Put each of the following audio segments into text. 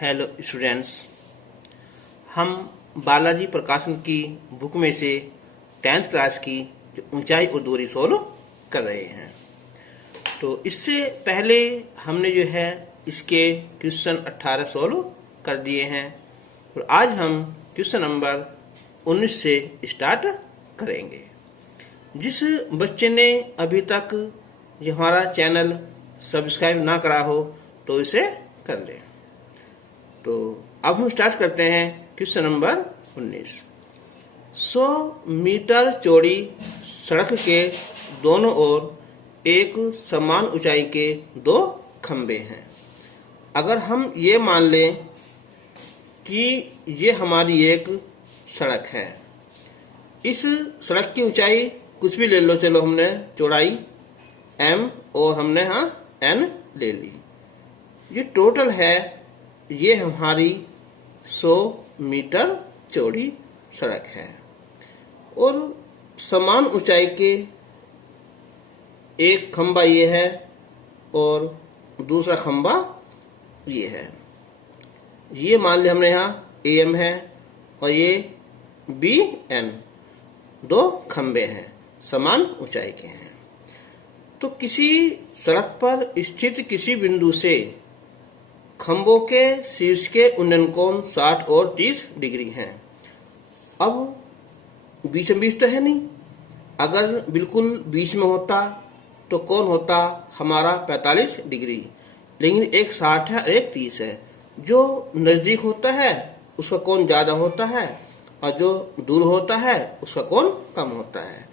Hello students, हम बालाजी प्रकाशन की बुक में से 10th क्लास की जो ऊंचाई और दूरी सोल्व कर रहे हैं। तो इससे पहले हमने जो है इसके क्वेश्चन 18 सोल्व कर दिए हैं और आज हम क्वेश्चन नंबर 19 से स्टार्ट करेंगे। जिस बच्चे ने अभी तक ये हमारा चैनल सब्सक्राइब ना करा हो तो इसे कर ले। तो अब हम स्टार्ट करते हैं क्वेश्चन नंबर 19। 100 मीटर चौड़ी सड़क के दोनों ओर एक समान ऊंचाई के दो खंबे हैं। अगर हम ये मान लें कि ये हमारी एक सड़क है, इस सड़क की ऊंचाई कुछ भी ले लो, चलो हमने चौड़ाई m और हमने n ले ली। ये टोटल है, ये हमारी 100 मीटर चौड़ी सड़क है और समान ऊंचाई के एक खंबा ये है और दूसरा खंबा ये है। ये मान लिया हमने यहाँ AM है और ये BN, दो खंबे हैं, समान ऊंचाई के हैं। तो किसी सड़क पर स्थित किसी बिंदु से खंभों के शीर्ष के उन्नयन कोण 60 और 30 डिग्री हैं। अब बीच में बीच तो है नहीं, अगर बिल्कुल बीच में होता तो कौन होता हमारा 45 डिग्री, लेकिन एक 60 है और एक 30 है। जो नजदीक होता है उसका कोण ज्यादा होता है और जो दूर होता है उसका कोण कम होता है।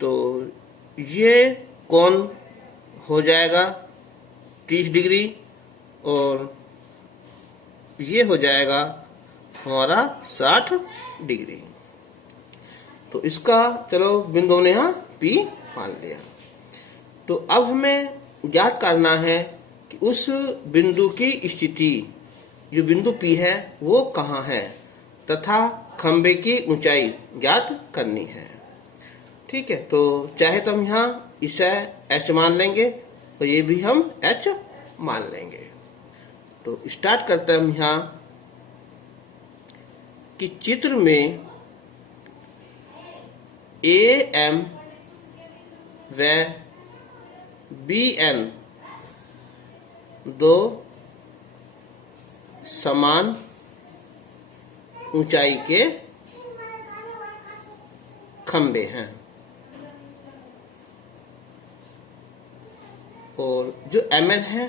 तो ये कोण हो जाएगा 30 डिग्री और ये हो जाएगा हमारा 60 डिग्री। तो इसका चलो बिंदु ने यहाँ P मान लिया। तो अब हमें ज्ञात करना है कि उस बिंदु की स्थिति, जो बिंदु P है वो कहाँ है तथा खंबे की ऊंचाई ज्ञात करनी है। ठीक है, तो चाहे तो हम यहाँ इसे H मान लेंगे और ये भी हम H मान लेंगे। तो स्टार्ट करते हैं हम यहाँ कि चित्र में AM व BN दो समान ऊंचाई के खंबे हैं और जो MN है,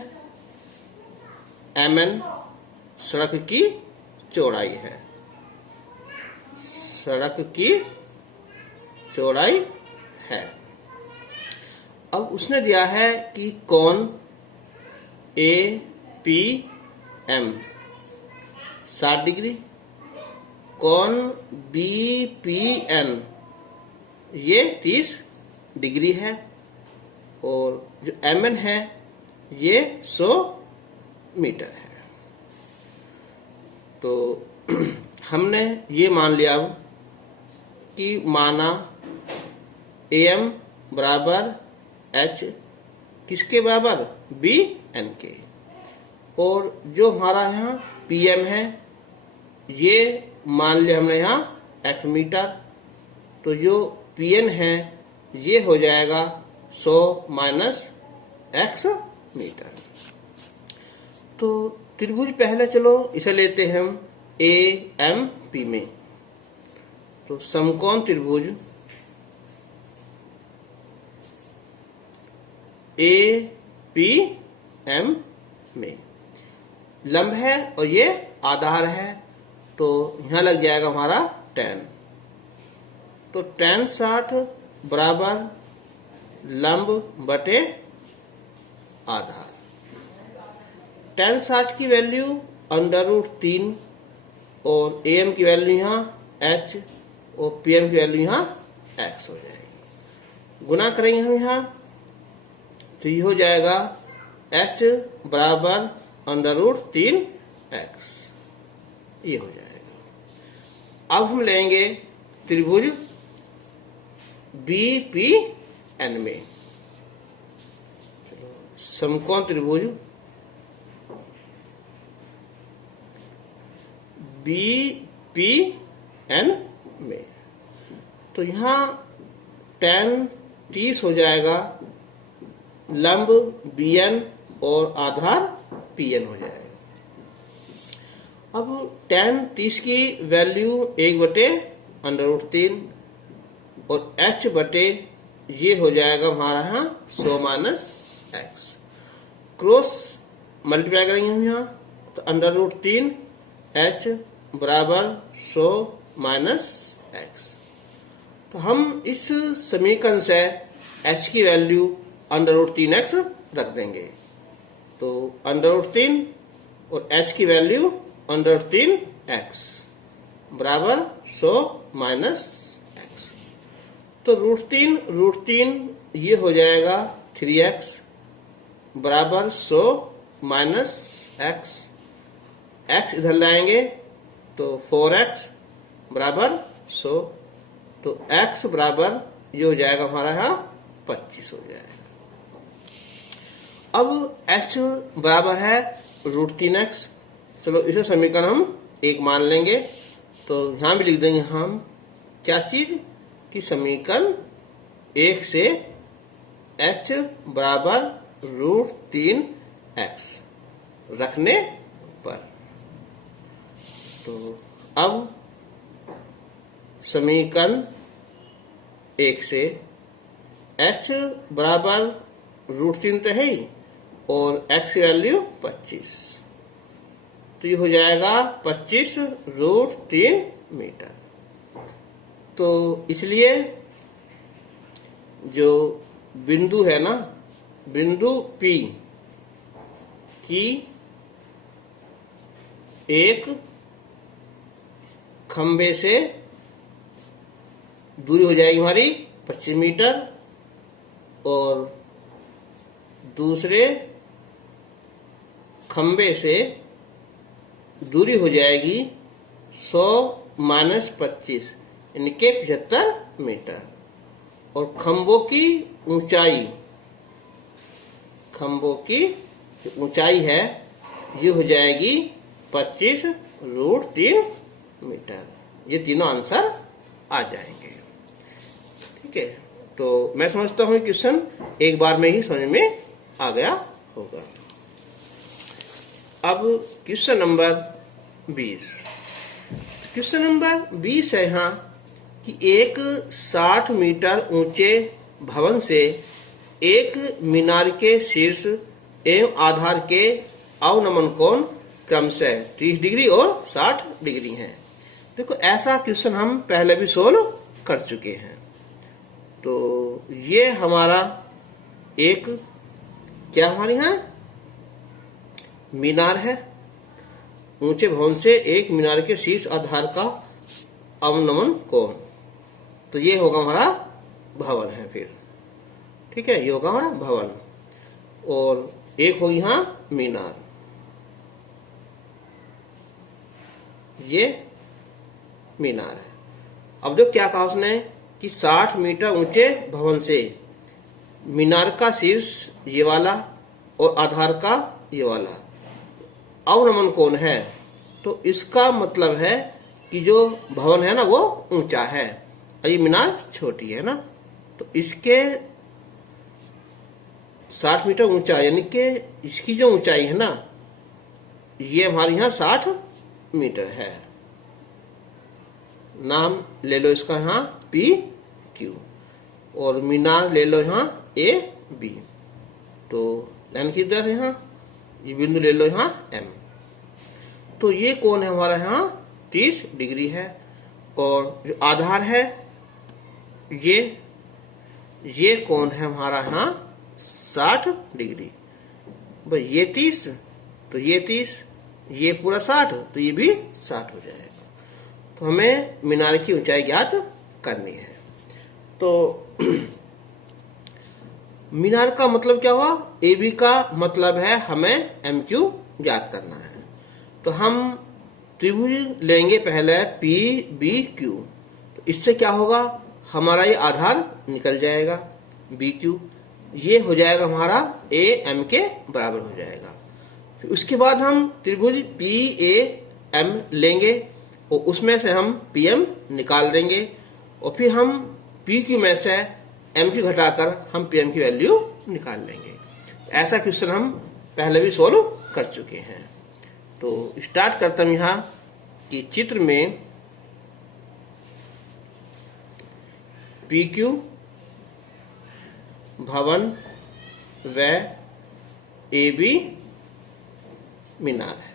MN सड़क की चौड़ाई है, सड़क की चौड़ाई है। अब उसने दिया है कि कोण APM 60 डिग्री, कोण BPN ये 30 डिग्री है और जो MN है ये 100 मीटर है। तो हमने ये मान लिया अब कि माना AM बराबर H किसके बराबर, BN के, और जो हमारा यहाँ PM है ये मान लिया हमने यहाँ X मीटर। तो जो PN है ये हो जाएगा 100 माइनस X मीटर। तो त्रिभुज पहले चलो इसे लेते हैं हम AMP में। तो समकोण त्रिभुज APM में लंब है और ये आधार है, तो यहाँ लग जाएगा हमारा tan। तो tan 60 बराबर लंब बटे आधार। tan 60 की वैल्यू √3 और AM की वैल्यू यहाँ H और PM की वैल्यू यहाँ X हो जाएगी। गुना करेंगे हम यहाँ तो ये हो जाएगा H बराबर √3X, ये हो जाएगा। अब हम लेंगे त्रिभुज BPN में। समकोण त्रिभुज बी पी एन में। तो यहाँ tan 30 हो जाएगा, लंब बी एन और आधार पी एन हो जाएगा। अब tan 30 की वैल्यू 1/√3 और h बटे ये हो जाएगा हमारा यहाँ 100 माइनस एक्स। क्रॉस मल्टीप्लाई करेंगे हम यहाँ, तो √3 h बराबर 100 माइनस एक्स। तो हम इस समीकरण से h की वैल्यू √3x रख देंगे। तो √3 और h की वैल्यू √3x बराबर 100 माइनस एक्स। तो √3 ये हो जाएगा 3x बराबर 100 माइनस एक्स। x इधर लाएंगे तो 4x बराबर 100। तो x बराबर ये हो जाएगा हमारा यहाँ 25 हो जाएगा। अब h बराबर है √3x। चलो इसे समीकरण हम 1 मान लेंगे। तो यहाँ भी लिख देंगे हम क्या चीज कि समीकरण 1 से h बराबर √3x रखने पर। तो अब समीकरण 1 से h बराबर √3 तो है ही और x की वैल्यू 25। तो ये हो जाएगा 25√3 मीटर। तो इसलिए जो बिंदु है ना, बिंदु P की एक खंबे से दूरी हो जाएगी हमारी 25 मीटर और दूसरे खंबे से दूरी हो जाएगी 100 माइनस 25 यानी के 75 मीटर। और खंबों की ऊंचाई है ये हो जाएगी 25√3 मीटर। ये तीनों आंसर आ जाएंगे। ठीक है, तो मैं समझता हूँ क्वेश्चन एक बार में ही समझ में आ गया होगा। अब क्वेश्चन नंबर 20। क्वेश्चन नंबर 20 है यहाँ कि एक 60 मीटर ऊंचे भवन से एक मीनार के शीर्ष एवं आधार के अवनमन कोण क्रमशः 30 डिग्री और 60 डिग्री है। देखो ऐसा क्वेश्चन हम पहले भी सोल्व कर चुके हैं। तो ये हमारा एक क्या हमारे यहाँ मीनार है, ऊंचे भवन से एक मीनार के शीर्ष आधार का अवनमन कोण। तो ये होगा हमारा भवन है फिर। ठीक है, ये होगा हमारा भवन और एक होगी यहाँ मीनार। ये मीनार है। अब जो क्या कहा उसने कि 60 मीटर ऊंचे भवन से मीनार का शीर्ष ये वाला और आधार का ये वाला अवनमन कोण है। तो इसका मतलब है कि जो भवन है ना वो ऊंचा है और ये मीनार छोटी है ना। तो इसके 60 मीटर ऊंचा यानी कि इसकी जो ऊंचाई है ना ये हमारे यहाँ 60 मीटर है। नाम ले लो इसका यहाँ पी क्यू और मीनार ले लो यहाँ ए बी। तो लाइन किधर है यहाँ, ये बिंदु ले लो यहाँ एम। तो ये कोण है हमारा यहाँ 30 डिग्री है और जो आधार है ये कोण है हमारा यहाँ 60 डिग्री। भाई ये 30 तो ये 30, ये पूरा 60 तो ये भी 60 हो जाएगा। तो हमें मीनार की ऊंचाई ज्ञात करनी है। तो मीनार का मतलब क्या हुआ, ए बी का मतलब है हमें एम क्यू ज्ञात करना है। तो हम त्रिभुज लेंगे पहले पी बी क्यू। तो इससे क्या होगा, हमारा ये आधार निकल जाएगा बी क्यू, ये हो जाएगा हमारा ए एम के बराबर हो जाएगा। फिर उसके बाद हम त्रिभुज पी ए एम लेंगे और उसमें से हम पीएम निकाल देंगे और फिर हम पी क्यू में से एम क्यू घटाकर हम पीएम की वैल्यू निकाल लेंगे। ऐसा क्वेश्चन हम पहले भी सोल्व कर चुके हैं। तो स्टार्ट करता हूं यहाँ कि चित्र में पी क्यू भवन व ए बी मीनार है।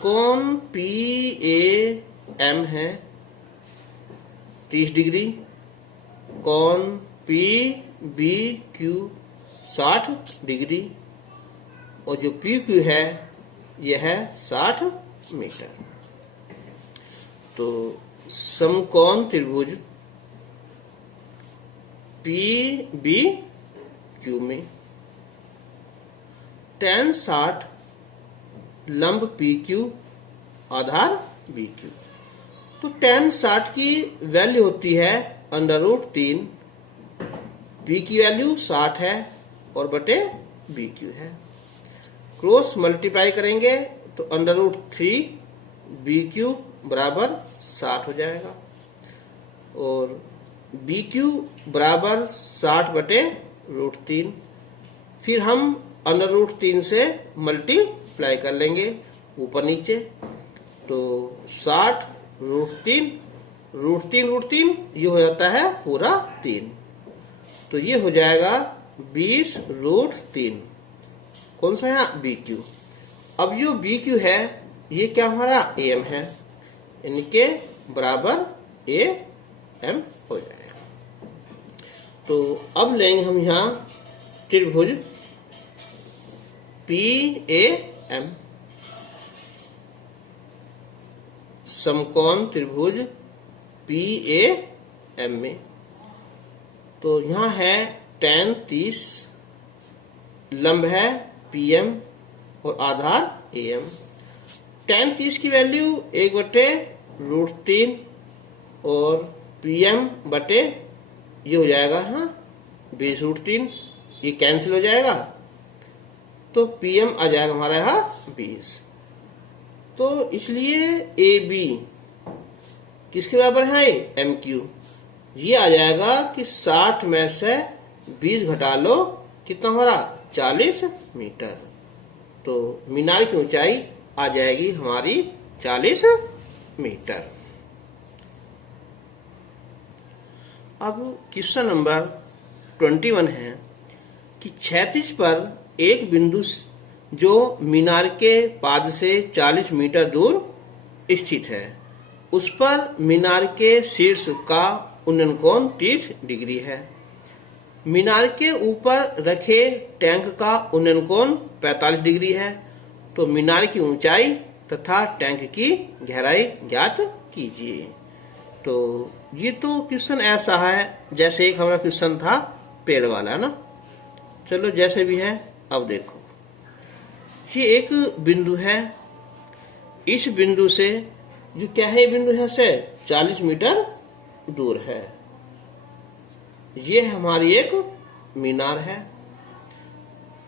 कोण पी ए एम है 30 डिग्री, कोण पी बी क्यू 60 डिग्री और जो पी क्यू है यह है 60 मीटर। तो समकोण त्रिभुज पी बी क्यू में tan 60 लंब पी क्यू आधार बी क्यू। तो tan 60 की वैल्यू होती है √3, पी की वैल्यू 60 है और बटे बी क्यू है। क्रॉस मल्टीप्लाई करेंगे तो √3 बी क्यू बराबर 60 हो जाएगा और बी क्यू बराबर 60 बटे √3। फिर हम √3 से मल्टीप्लाई कर लेंगे ऊपर नीचे, तो 60 √3 √3 ये हो जाता है पूरा 3, तो ये हो जाएगा 20√3। कौन सा है बी क्यू। अब जो बी क्यू है ये क्या हमारा एम है, इनके बराबर ए एम हो जाएगा। तो अब लेंगे हम यहाँ त्रिभुज पी ए एम, समकोण त्रिभुज पी ए एम में। तो यहाँ है tan 30, लंब है पी एम और आधार ए एम। tan 30 की वैल्यू 1/√3 और पी एम बटे ये हो जाएगा 20√3, ये कैंसिल हो जाएगा तो पीएम आ जाएगा हमारा यहाँ 20। तो इसलिए ए बी किसके बराबर है एम क्यू। ये आ जाएगा कि 60 में से 20 घटा लो, कितना हमारा 40 मीटर। तो मीनार की ऊंचाई आ जाएगी हमारी 40 मीटर। अब क्वेश्चन नंबर 21 है कि क्षैतिज पर एक बिंदु जो मीनार के पाद से 40 मीटर दूर स्थित है, उस पर मीनार के शीर्ष का उन्नयन कोण 30 डिग्री है। मीनार के ऊपर रखे टैंक का उन्नयन कोण 45 डिग्री है। तो मीनार की ऊंचाई तथा टैंक की गहराई ज्ञात कीजिए। तो ये तो क्वेश्चन ऐसा है जैसे एक हमारा क्वेश्चन था पेड़ वाला ना। चलो जैसे भी है, अब देखो ये एक बिंदु है, इस बिंदु से जो क्या है बिंदु है से 40 मीटर दूर है। ये हमारी एक मीनार है,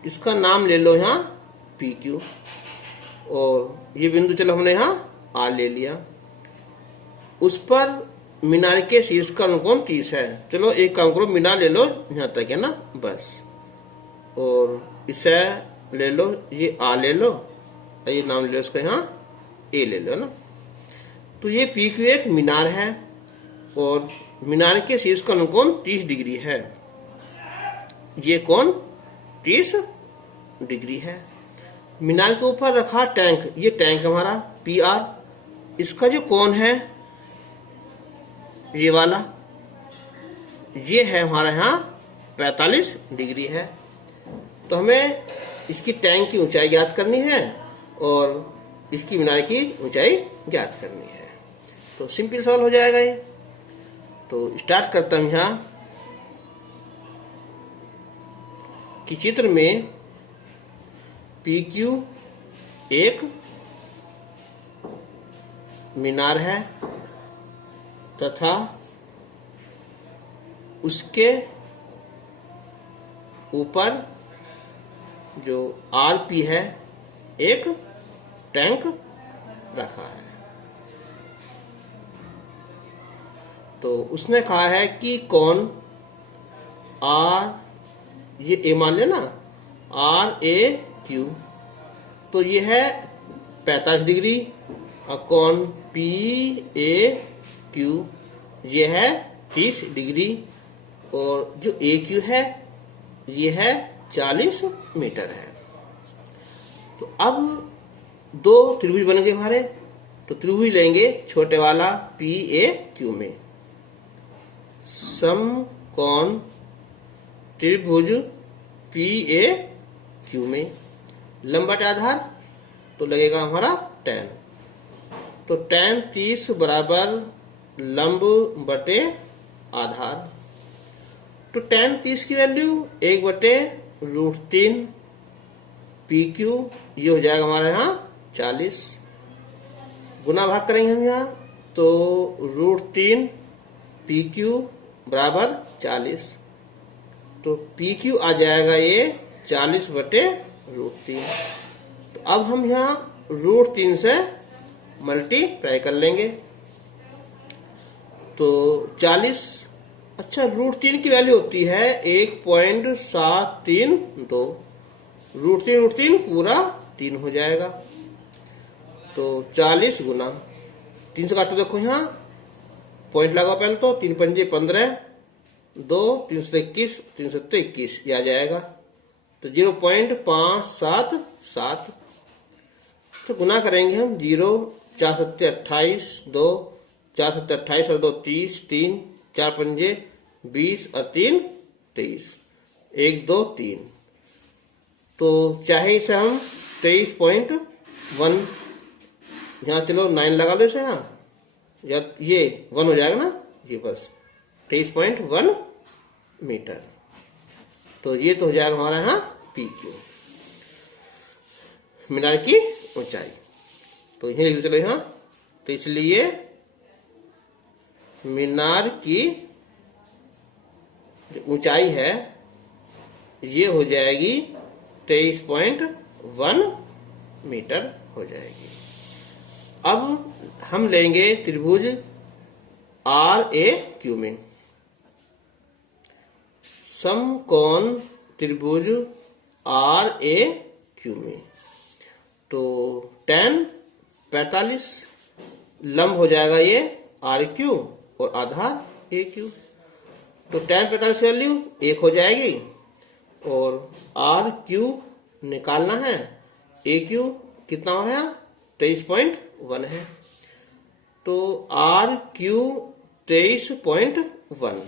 इसका नाम ले लो यहाँ पी क्यू और ये बिंदु चलो हमने यहाँ आ ले लिया। उस पर मीनार के शीर्ष का अनुकोण 30 है। चलो एक काम करो, मीनार ले लो यहाँ तक है ना बस, और इसे ले लो, ये आ ले लो, ये नाम ले लो इसका यहाँ ए ले लो ना। तो ये पी क्यू एक मीनार है और मीनार के शीर्ष का अनुकोण 30 डिग्री है। ये कोण 30 डिग्री है। मीनार के ऊपर रखा टैंक, ये टैंक हमारा पी आर, इसका जो कोण है ये वाला, ये है हमारा यहाँ 45 डिग्री है। तो हमें इसकी टैंक की ऊंचाई ज्ञात करनी है और इसकी मीनार की ऊंचाई ज्ञात करनी है। तो सिंपल सवाल हो जाएगा ये। तो स्टार्ट करता हूं यहाँ कि चित्र में पी क्यू एक मीनार है तथा उसके ऊपर जो आर पी है एक टैंक रखा है। तो उसने कहा है कि कौन आर, ये ए मान लेना, आर ए क्यू, तो ये है 45 डिग्री, और कौन पी ए क्यू ये है 30 डिग्री, और जो ए क्यू है ये है 40 मीटर है। तो अब दो त्रिभुज बन गए हमारे, तो त्रिभुज लेंगे छोटे वाला पी ए क्यू में, समकोण त्रिभुज पी ए क्यू में लंब आधार तो लगेगा हमारा tan, तो tan 30 बराबर लंब बटे आधार, तो tan 30 की वैल्यू 1/√3 पी क्यू, ये हो जाएगा हमारे यहाँ 40, गुना भाग करेंगे हम यहाँ, तो √3 पी क्यू बराबर 40, तो पी क्यू आ जाएगा ये 40/√3। तो अब हम यहाँ √3 से मल्टीप्लाई कर लेंगे, तो 40, अच्छा √3 की वैल्यू होती है 1.732, √3 पूरा 3 हो जाएगा, तो 40 गुना 3 से काटो, देखो यहाँ पॉइंट लगाओ पहले, तो 3 पंजे 15, 2 3 से 21, 3 से 21 ये आ जाएगा, तो 0.577, तो गुना करेंगे हम 0 4 7 28, 2 4 7 28 और 2 30, 3 4 पंजे 20 और 3 23, 1 2 3, तो चाहे इसे हम 23.1, यहाँ चलो 9 लगा दो इसे, यहाँ या ये 1 हो जाएगा ना, ये बस 23.1 मीटर, तो ये तो हो जाएगा हमारा यहाँ पी क्यू, मीनार की ऊंचाई, तो यही लिख चलो यहाँ, तो इसलिए मीनार की जो ऊंचाई है ये हो जाएगी 23.1 मीटर हो जाएगी। अब हम लेंगे त्रिभुज आर ए क्यू में, समकोण त्रिभुज आर ए क्यू में, तो tan 45 लंब हो जाएगा ये आर क्यू और आधार ए क्यू, तो tan 45 वैल्यू 1 हो जाएगी, और आर क्यू निकालना है, ए क्यू कितना हो रहा है 23.1 है, तो आर क्यू 23.1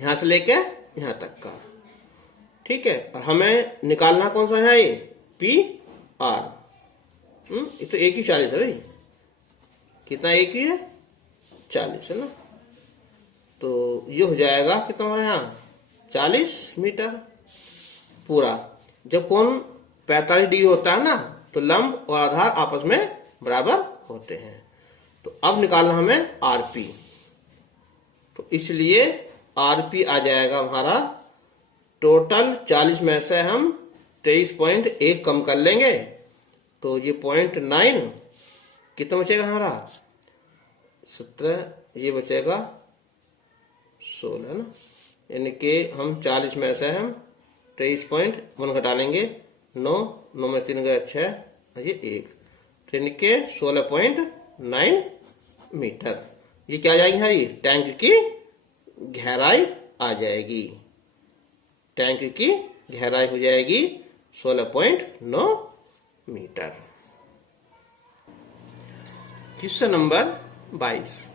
यहां से लेके यहां तक का, ठीक है। और हमें निकालना कौन सा है, ये पी आर, ये तो एक ही 40 है भाई, कितना एक ही है 40 है ना, तो ये हो जाएगा कितना हमारे यहाँ 40 मीटर पूरा। जब कोण 45 डिग्री होता है ना, तो लंब और आधार आपस में बराबर होते हैं, तो अब निकालना हमें आरपी, तो इसलिए आरपी आ जाएगा हमारा, टोटल 40 में से हम 23.1 कम कर लेंगे, तो ये 0.9 कितना बचेगा हमारा 17, ये बचेगा 16 ना, यानी कि हम 40 में से हम 23.1 घटा लेंगे, 9 में 3 गए 6, ये 1, तो यानी कि 16.9 मीटर, ये क्या आ जाएगी हमारी टैंक की गहराई आ जाएगी, टैंक की गहराई हो जाएगी 16.9 मीटर। क्वेश्चन नंबर 22,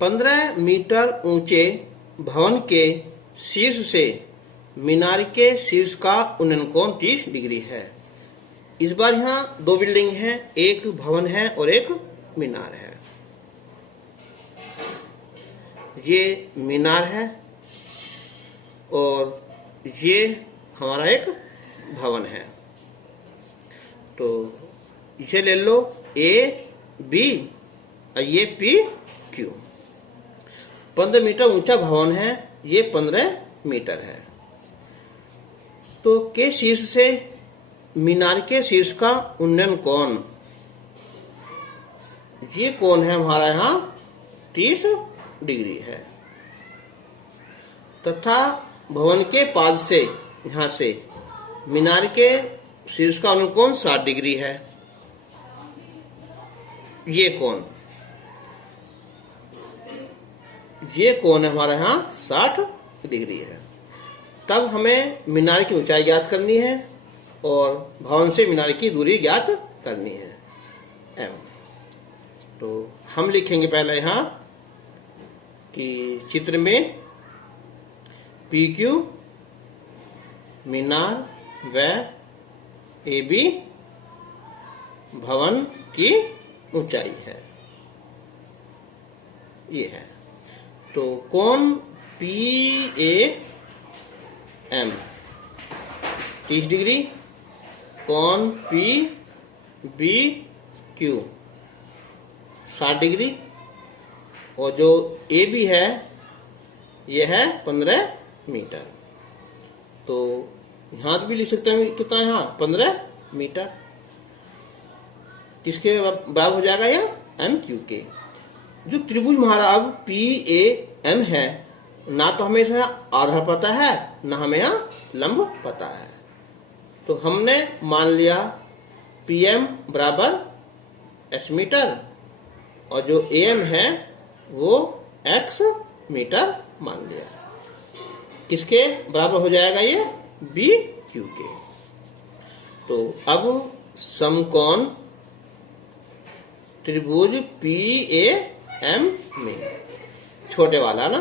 15 मीटर ऊंचे भवन के शीर्ष से मीनार के शीर्ष का उन्नयन कोण 30 डिग्री है। इस बार यहाँ दो बिल्डिंग है, एक भवन है और एक मीनार है। ये मीनार है और ये हमारा एक भवन है, तो इसे ले लो ए बी और ये पी क्यू। 15 मीटर ऊंचा भवन है, ये 15 मीटर है, तो के शीर्ष से मीनार के शीर्ष का उन्नयन कोण, ये कोण है हमारा यहाँ 30 डिग्री है तथा भवन के पाद से यहां से मीनार के शीर्ष का अनुकोण 60 डिग्री है। ये कोण है हमारे यहाँ 60 डिग्री है। तब हमें मीनार की ऊंचाई ज्ञात करनी है और भवन से मीनार की दूरी ज्ञात करनी है m। तो हम लिखेंगे पहले यहाँ कि चित्र में PQ मीनार व AB भवन की ऊंचाई है, ये है। तो कोण PAM 30 डिग्री, कोण PBQ 60 डिग्री और जो AB है यह है 15 मीटर। तो यहां भी लिख सकते हैं कितना है, यहाँ 15 मीटर। किसके बराबर हो जाएगा यह MQ के। जो त्रिभुज हमारा अब PAM है, ना तो हमें इसमें आधार पता है ना हमें यहाँ लंब पता है। तो हमने मान लिया PM बराबर S मीटर और जो AM है वो X मीटर मान लिया। किसके बराबर हो जाएगा ये BQ के। तो अब समकोण त्रिभुज PAM में छोटे वाला ना,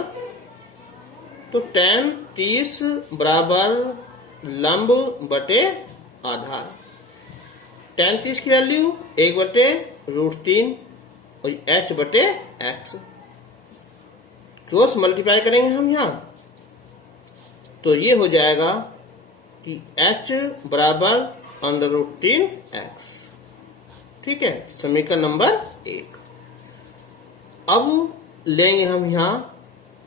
तो tan 30 बराबर लंब बटे आधार। tan 30 की वैल्यू 1/√3 और h बटे x। क्रॉस मल्टीप्लाई करेंगे हम यहाँ, तो ये हो जाएगा कि h बराबर √3x। ठीक है, समीकरण नंबर 1। अब लेंगे हम यहाँ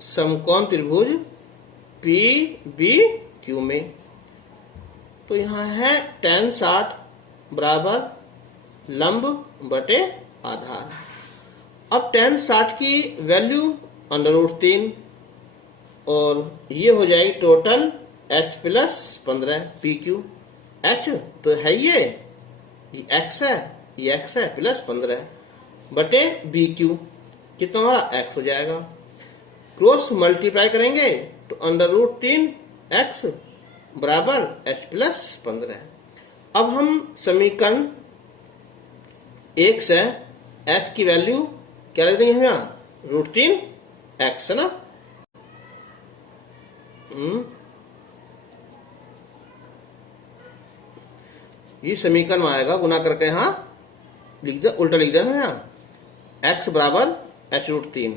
समकोण त्रिभुज PBQ में। तो यहाँ है tan 60 बराबर लंब बटे आधार। अब tan 60 की वैल्यू √3 और ये हो जाएगी total h plus 15 PQ। h तो है ये x है, ये x है प्लस 15 बटे BQ, कितना हमारा x हो जाएगा। क्रॉस मल्टीप्लाई करेंगे तो √3x बराबर h प्लस 15। अब हम समीकरण 1 से h की वैल्यू क्या रख देंगे हम यहाँ √3x है ना। ये समीकरण में आएगा, गुना करके यहाँ लिख दे, उल्टा लिख देना यहाँ x बराबर h√3।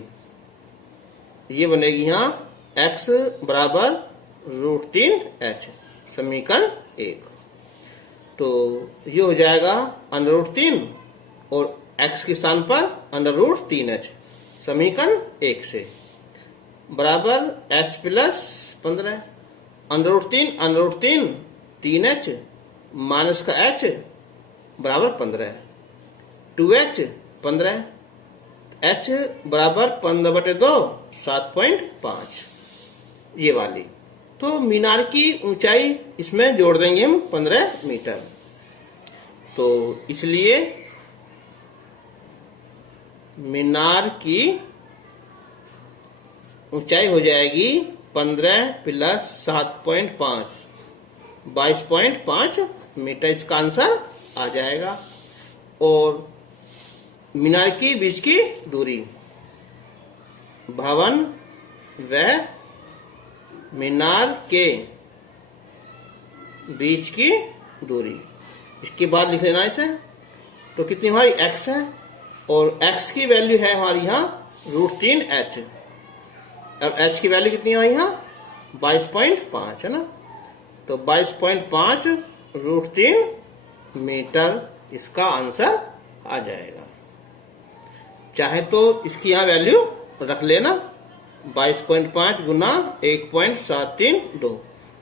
ये बनेगी यहाँ x बराबर √3h, समीकरण 1। तो ये हो जाएगा √3 और x के स्थान पर √3h, समीकरण 1 से बराबर h प्लस 15 √3 3h माइनस का h बराबर 15, 2h 15, h बराबर 15/2 7.5 ये वाली। तो मीनार की ऊंचाई इसमें जोड़ देंगे हम 15 मीटर। तो इसलिए मीनार की ऊंचाई हो जाएगी 15 प्लस 7.5 22.5 मीटर, इसका आंसर आ जाएगा। और मीनार की बीच की दूरी, भवन व मीनार के बीच की दूरी, इसके बाद लिख लेना इसे। तो कितनी हमारी x है और x की वैल्यू है हमारी यहाँ √3h। अब h की वैल्यू कितनी है यहाँ 22.5 है ना। तो 22.5 √3 मीटर इसका आंसर आ जाएगा। चाहे तो इसकी यहाँ वैल्यू रख लेना, 22.5 गुना 1.732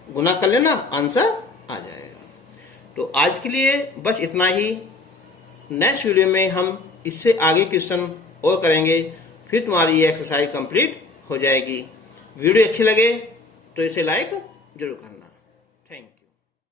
गुना कर लेना, आंसर आ जाएगा। तो आज के लिए बस इतना ही। नेक्स्ट वीडियो में हम इससे आगे क्वेश्चन और करेंगे। फिर तुम्हारी ये एक्सरसाइज कंप्लीट हो जाएगी। वीडियो अच्छी लगे तो इसे लाइक जरूर करना।